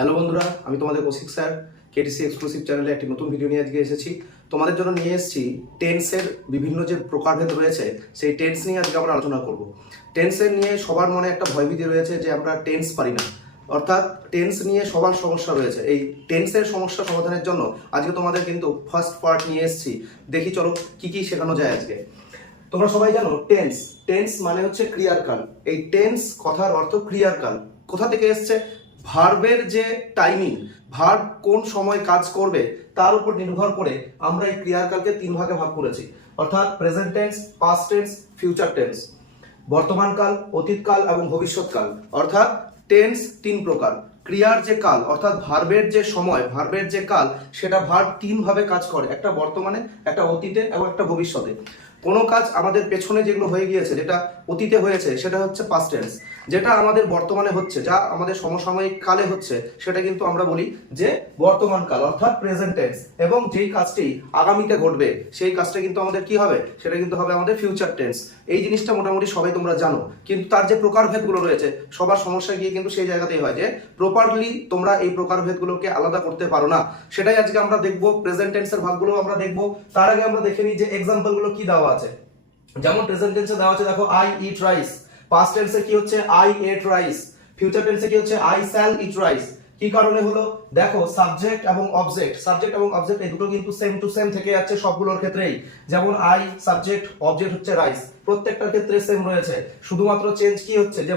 Hello বন্ধুরা, আমি তোমাদের কৌশিক স্যার কেটিসি এক্সক্লুসিভ চ্যানেলে একটি নতুন ভিডিও নিয়ে আজকে এসেছি। তোমাদের জন্য নিয়ে এসেছি টেন্সের বিভিন্ন যে প্রকারভেদ রয়েছে সেই টেন্স নিয়ে আজকে আমরা আলোচনা করব। টেন্সের নিয়ে সবার মনে একটা ভয়ভীতি রয়েছে যে আমরা টেন্স পারি না, অর্থাৎ টেন্স নিয়ে সবার সমস্যা রয়েছে। এই টেন্সের সমস্যা সমাধানের জন্য আজকে তোমাদের কিন্তু ফার্স্ট পার্ট নিয়ে এসেছি। দেখি চলো কি কি শেখানো যায় আজকে। তোমরা সবাই জানো টেন্স, টেন্স মানে হচ্ছে ক্রিয়ার কাল। এই টেন্স কথার অর্থ ক্রিয়ার কাল। কোথা থেকে এসছে? ভার্বের যে টাইমিং, ভার্ব কোন সময় কাজ করবে তার উপর নির্ভর করে আমরা এই ক্রিয়াকালকে তিন ভাগে ভাগ করেছি, অর্থাৎ present tense, past tense, future tense. বর্তমানকাল, অতীতকাল এবং ভবিষ্যৎকাল। অর্থাৎ টেন্স তিন প্রকার। ক্রিয়ার যে কাল অর্থাৎ ভার্বের যে সময়, ভার্বের যে কাল, সেটা ভার্ব তিন ভাবে কাজ করে, একটা বর্তমানে, একটা অতীতে এবং একটা ভবিষ্যতে। কোনো কাজ আমাদের পেছনে যেগুলো হয়ে গিয়েছে, যেটা অতীতে হয়েছে, সেটা হচ্ছে পাস্ট টেন্স। যেটা আমাদের বর্তমানে হচ্ছে, যা আমাদের সমসাময়িক কালে হচ্ছে, সেটা কিন্তু আমরা বলি যে বর্তমান কাল অর্থাৎ প্রেজেন্ট টেন্স। এবং যেই কাজটি আগামীতে ঘটবে সেই কাজটা কিন্তু আমাদের কি হবে? সেটা কিন্তু হবে আমাদের ফিউচার টেন্স। এই জিনিসটা মোটামুটি সবাই তোমরা জানো, কিন্তু তার যে প্রকারভেদগুলো রয়েছে সবার সমস্যা গিয়ে কিন্তু সেই জায়গাতেই হয় যে প্রপারলি তোমরা এই প্রকারভেদগুলোকে আলাদা করতে পারো না। সেটাই আজকে আমরা দেখবো। প্রেজেন্ট টেন্সের ভাগগুলো আমরা দেখবো। তার আগে আমরা দেখে নিই যে এক্সাম্পলগুলো কি দেওয়া আছে। যেমন প্রেজেন্ট টেন্সে দেওয়া আছে, দেখো আই ইট রাইস। পাস্ট টেন্সে কি হচ্ছে? I ate rice. ফিউচার টেন্সে কি হচ্ছে? I shall eat rice. কি কারণে হলো? দেখো সাবজেক্ট এবং অবজেক্ট, সাবজেক্ট এবং অবজেক্ট এই দুটো কিন্তু সেম টু সেম থেকে যাচ্ছে সবগুলোর ক্ষেত্রেই। যেমন আই সাবজেক্ট, অবজেক্ট হচ্ছে রাইস, প্রত্যেকটার ক্ষেত্রে সেম রয়েছে। শুধুমাত্র চেঞ্জ কি হচ্ছে? যে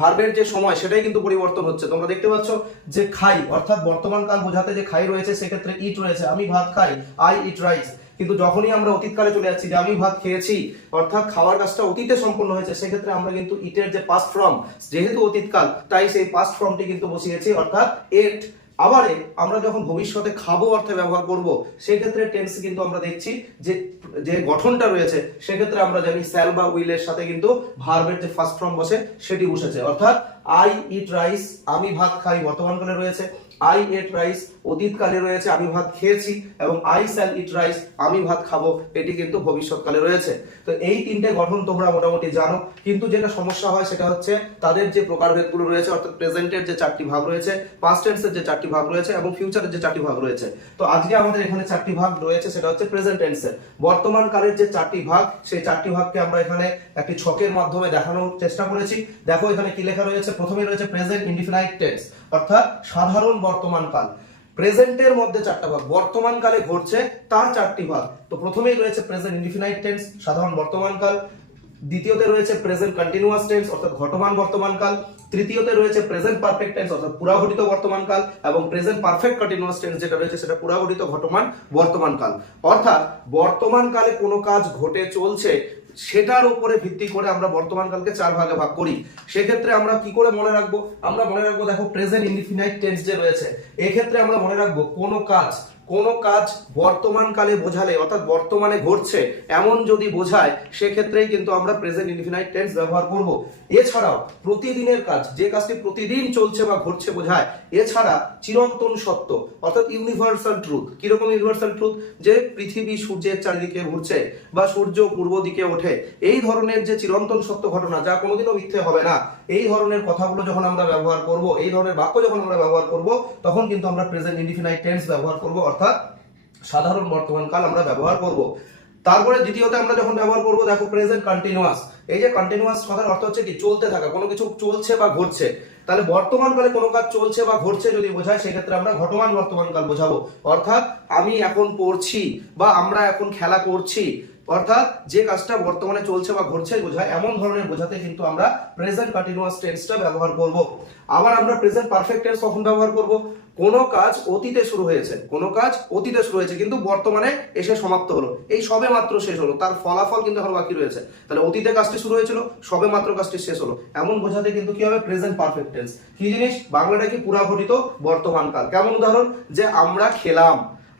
ভার্বের যে সময় সেটাই কিন্তু পরিবর্তন হচ্ছে। তোমরা দেখতে পাচ্ছ যে খাই অর্থাৎ বর্তমান কাল বোঝাতে যে খাই রয়েছে সেক্ষেত্রে ইট রয়েছে, আমি ভাত খাই, আই ইট রাইস। কিন্তু যখনই আমরা অতীতকালে চলে যাচ্ছি যে আমি ভাত খেয়েছি, অর্থাৎ খাওয়ার কাজটা অতীতে সম্পন্ন হয়েছে, সেক্ষেত্রে আমরা কিন্তু ইটের যে পাস্ট ফর্ম, যেহেতু অতীতকাল তাই সেই পাস্ট ফর্মটি কিন্তু বসিয়েছি, অর্থাৎ এট। আবারে আমরা যখন ভবিষ্যতে খাবো অর্থে ব্যবহার করব, সেক্ষেত্রে টেন্স কিন্তু আমরা দেখছি যে যে গঠনটা রয়েছে, সেক্ষেত্রে আমরা জানি শ্যাল বা উইলের সাথে কিন্তু ভার্বের যে ফার্স্ট ফর্ম বসে সেটি বসেছে। অর্থাৎ আই ইট রাইস, আমি ভাত খাই, বর্তমানকালে রয়েছে। আই এট রাইস, অতীতকালে রয়েছে, আমি ভাত খেয়েছি। এবং আই শ্যাল ইট রাইস, আমি ভাত খাবো, এটি কিন্তু ভবিষ্যৎকালে রয়েছে। তো এই তিনটে গঠন তোমরা মোটামুটি জানো। কিন্তু যেটা সমস্যা হয় সেটা হচ্ছে তাদের যে প্রকারভেদগুলো রয়েছে, অর্থাৎ প্রেজেন্টের যে চারটি ভাগ রয়েছে, পাস্ট টেন্সের যে চারটি ভাগ রয়েছে এবং ফিউচারের যে চারটি ভাগ রয়েছে। তো আজকে আমাদের এখানে চারটি ভাগ রয়েছে, সেটা হচ্ছে প্রেজেন্ট টেন্সের। বর্তমান কালের যে চারটি ভাগ, সেই চারটি ভাগকে আমরা এখানে একটি ছকের মাধ্যমে দেখানোর চেষ্টা করেছি। দেখো এখানে কি লেখা রয়েছে। প্রথমে রয়েছে প্রেজেন্ট ইনডিফিনাইট টেন্স, অর্থাৎ সাধারণ বর্তমান কাল। প্রেজেন্টের মধ্যে চারটা ভাগ, বর্তমান কালে ঘটছে তার চারটি ভাগ। তো প্রথমেই রয়েছে প্রেজেন্ট ইনডিফিনাইট টেন্স, সাধারণ বর্তমান কাল। দ্বিতীয়তে রয়েছে প্রেজেন্ট কন্টিনিউয়াস টেন্স, অর্থাৎ ঘটমান বর্তমান কাল। তৃতীয়তে রয়েছে প্রেজেন্ট পারফেক্ট টেন্স, অর্থাৎ পুরাঘটিত বর্তমান কাল। এবং প্রেজেন্ট পারফেক্ট কন্টিনিউয়াস টেন্স যেটা রয়েছে সেটা পুরাঘটিত ঘটমান বর্তমান কাল। অর্থাৎ বর্তমান কালে কোনো কাজ ঘটে চলছে, সেটার উপরে ভিত্তি করে আমরা বর্তমান কালকে চার ভাগে ভাগ করি। সেক্ষেত্রে আমরা কি করে মনে রাখবো? আমরা মনে রাখবো, দেখো প্রেজেন্ট ইনডিফিনাইট টেন্স যে রয়েছে, এক্ষেত্রে আমরা মনে রাখবো কোনো কাজ বর্তমান কালে বোঝালে, অর্থাৎ বর্তমানে ঘটছে এমন যদি বোঝায়, সেক্ষেত্রেই কিন্তু আমরা প্রেজেন্ট ইনডিফিনাইট টেন্স ব্যবহার করব। এছাড়াও প্রতিদিনের কাজ, যে কাজটি প্রতিদিন চলছে বা ঘটছে বোঝায়। এছাড়া চিরন্তন সত্য, অর্থাৎ ইউনিভার্সাল ট্রুথ। কিরকম ইউনিভার্সাল ট্রুথ? যে পৃথিবী সূর্যের চারিদিকে ঘুরছে বা সূর্য পূর্ব দিকে ওঠে, এই ধরনের যে চিরন্তন সত্য ঘটনা, যা কোনোদিনও মিথ্যে হবে না, এই ধরনের কথাগুলো যখন আমরা ব্যবহার করব, এই ধরনের বাক্য যখন আমরা ব্যবহার করব, তখন কিন্তু আমরা প্রেজেন্ট ইনডিফিনাইট টেন্স ব্যবহার করব, অর্থাৎ সাধারণ বর্তমান কাল আমরা ব্যবহার করব। তারপরে দ্বিতীয়তে আমরা যখন ব্যবহার করব, দেখো প্রেজেন্ট কন্টিনিউয়াস। এই যে কন্টিনিউয়াস কথার অর্থ হচ্ছে কি? চলতে থাকা, কোনো কিছু চলছে বা ঘটছে। তাহলে বর্তমান কালে কোনো কাজ চলছে বা ঘটছে যদি বোঝায়, সেক্ষেত্রে আমরা ঘটমান বর্তমান কাল বোঝাবো। অর্থাৎ আমি এখন পড়ছি বা আমরা এখন খেলা করছি, অর্থাৎ যে কাজটা বর্তমানে চলছে বা ঘটছে বোঝায়, এমন ধরনের বোঝাতে কিন্তু আমরা প্রেজেন্ট কন্টিনিউয়াস টেন্সটা ব্যবহার করব। আবার আমরা প্রেজেন্ট পারফেক্ট টেন্স কখন ব্যবহার করব? কোনো কাজ অতীতে শুরু হয়েছে, কিন্তু বর্তমানে এসে সমাপ্ত হলো, এই সবে মাত্র শেষ হলো, তার ফলাফল কিন্তু এখন বাকি রয়েছে। তাহলে অতীতে কাজটি শুরু হয়েছিল, সবে মাত্র কাজটি শেষ হলো, এমন বোঝাতে কিন্তু কি হবে? Present perfect tense. কি জিনিস? বাংলাটা কি? পুরাঘটিত বর্তমান কাল। কেমন উদাহরণ? যে আমরা খেলাম,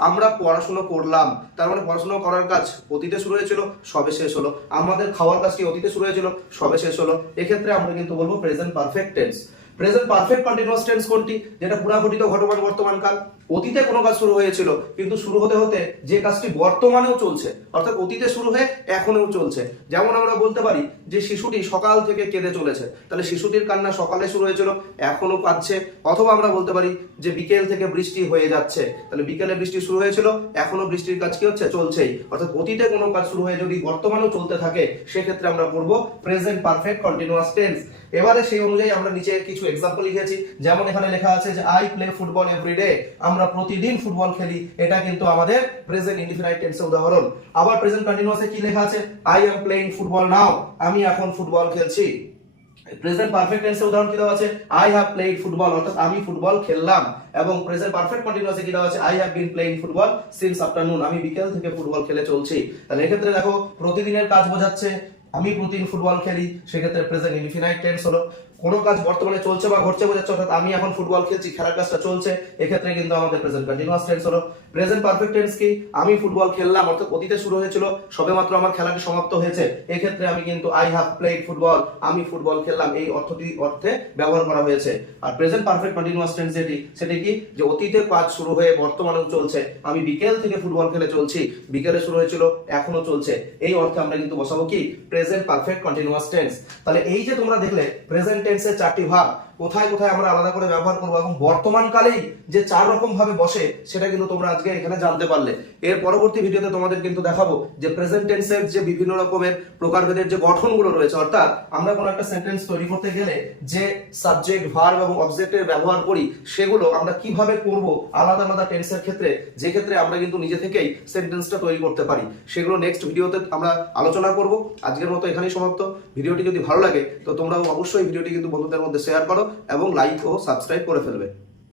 আমরা পড়াশোনা করলাম, তার মানে পড়াশোনা করার কাজ অতীতে শুরু হয়েছিল, সবে শেষ হলো। আমাদের খাওয়ার কাজটি অতীতে শুরু হয়েছিল, সবে শেষ হলো। এক্ষেত্রে আমরা কিন্তু বলবো present perfect tense. Present perfect continuous tense কোনটি? যেটা পুরাঘটিত ঘটমান বর্তমান কাল। অতীতে কোনো কাজ শুরু হয়েছিল কিন্তু শুরু হতে হতে যে কাজটি বর্তমানেও চলছে, অর্থাৎ অতীতে শুরু হয়ে এখনও চলছে। যেমন আমরা বলতে পারি যে শিশুটি সকাল থেকে কেঁদে চলেছে, তাহলে শিশুটির কান্না সকালে শুরু হয়েছিল, এখনো কাঁদছে। অথবা আমরা বলতে পারি যে বিকেল থেকে বৃষ্টি হয়ে যাচ্ছে, তাহলে বিকেলে বৃষ্টি শুরু হয়েছিল, এখনো বৃষ্টির কাজ কি হচ্ছে? চলছেই। অর্থাৎ অতীতে কোনো কাজ শুরু হয়ে যদি বর্তমানেও চলতে থাকে সেক্ষেত্রে আমরা করব প্রেজেন্ট পারফেক্ট কন্টিনিউয়াস টেন্স। এবারে সেই অনুযায়ী আমরা নিচে কিছু এক্সাম্পল লিখেছি। যেমন এখানে লেখা আছে যে আই প্লে ফুটবল এভরিডে, আমরা প্রতিদিন ফুটবল খেলি, এটা কিন্তু আমাদের প্রেজেন্ট ইনডিফিনাইট টেন্সের উদাহরণ। আবার প্রেজেন্ট কন্টিনিউয়াসে কি লেখা আছে? আই এম প্লেইং ফুটবল নাও, আমি এখন ফুটবল খেলছি। প্রেজেন্ট পারফেক্ট টেন্সের উদাহরণ কি দেওয়া আছে? আই হ্যাভ প্লেইড ফুটবল, অর্থাৎ আমি ফুটবল খেললাম। এবং প্রেজেন্ট পারফেক্ট কন্টিনিউয়াসে কি দেওয়া আছে? I have been playing football since afternoon, আমি বিকেল থেকে ফুটবল খেলে চলছি। তাহলে এক্ষেত্রে দেখো প্রতিদিনের কাজ বোঝাচ্ছে, আমি প্রতিদিন ফুটবল খেলি, সেক্ষেত্রে প্রেজেন্ট ইনডিফিনাইট টেন্স হলো। কোনো কাজ বর্তমানে চলছে বা ঘটছে বোঝাচ্ছে, অর্থাৎ আমি এখন ফুটবল খেলছি, খেলার কাজটা চলছে, এক্ষেত্রে কিন্তু আমাদের প্রেজেন্ট কন্টিনিউয়াস টেন্স হলো। প্রেজেন্ট পারফেক্ট টেন্স কি? আমি ফুটবল খেললাম, অর্থাৎ অতীতে শুরু হয়েছিল, সবেমাত্র আমার খেলাটি সমাপ্ত হয়েছে, এক্ষেত্রে আমি কিন্তু আই হ্যাভ প্লেড ফুটবল, আমি ফুটবল খেললাম, এই অর্থে ব্যবহার করা হয়েছে। আর প্রেজেন্ট পারফেক্ট কন্টিনিউয়াস টেন্স সেটি কি? যে অতীতে কাজ শুরু হয়ে বর্তমানেও চলছে, আমি বিকেল থেকে ফুটবল খেলে চলছি, বিকেলে শুরু হয়েছিল, এখনো চলছে, এই অর্থে আমরা কিন্তু বসাবো কি? Present perfect continuous tense. তাহলে এই যে তোমরা দেখলে প্রেজেন্ট টেন্সের চারটি ভাগ, কোথায় কোথায় আমরা আলাদা করে ব্যবহার করবো এবং বর্তমান কালেই যে চার রকম ভাবে বসে সেটা কিন্তু তোমরা আজকে এখানে জানতে পারলে। এর পরবর্তী ভিডিওতে তোমাদের কিন্তু দেখাবো যে প্রেজেন্ট টেন্সের যে বিভিন্ন রকমের প্রকারভেদের যে গঠনগুলো রয়েছে, অর্থাৎ আমরা কোনো একটা সেন্টেন্স তৈরি করতে গেলে যে সাবজেক্ট, ভার্ব এবং অবজেক্টের ব্যবহার করি সেগুলো আমরা কিভাবে করব আলাদা আলাদা টেন্সের ক্ষেত্রে, যে ক্ষেত্রে আমরা কিন্তু নিজে থেকেই সেন্টেন্সটা তৈরি করতে পারি, সেগুলো নেক্সট ভিডিওতে আমরা আলোচনা করব। আজকের মতো এখানেই সমাপ্ত। ভিডিওটি যদি ভালো লাগে তো তোমরা অবশ্যই ভিডিওটি কিন্তু বন্ধুদের মধ্যে শেয়ার করো এবং লাইক ও সাবস্ক্রাইব করে ফেলবে।